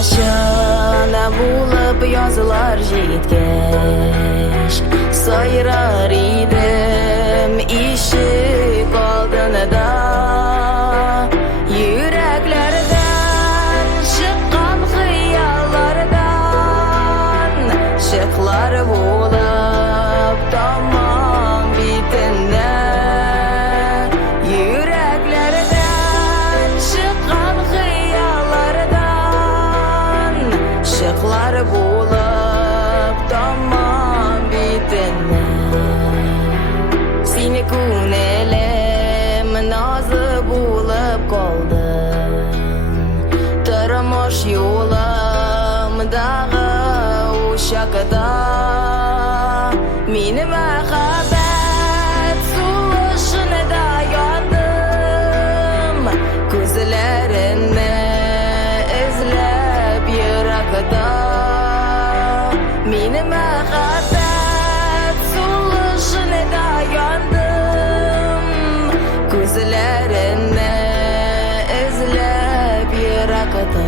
başına bulup yazılar жеткеш sayrar idim işik aldığında yüreklerden çıkan hıyallardan şıklar bulup tamam bitinde yüreklerden çıkan hıyallardan şıklar bulup tamam bitinde seni kunelim nazı bulup kaldın tırmış yolumdağı uşakta meni muhabbet suluşuna da yandım gözlerini izlep yirakda meni muhabbet suluşuna da yandım gözlerini izlep yirakda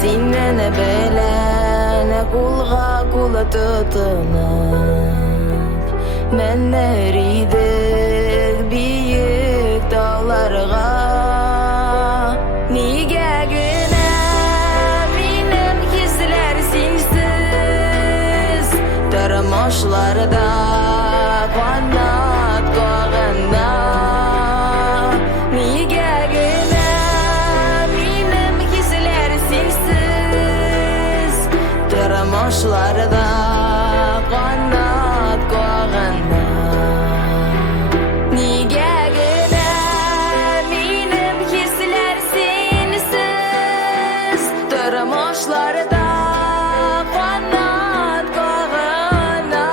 Senden bilen kulga kul tutunub men eridik büyük dağlarga nige güne benim hisler sensiz tırmışlarda kanat koğanda nige güne benim hisler sensiz tırmışlarda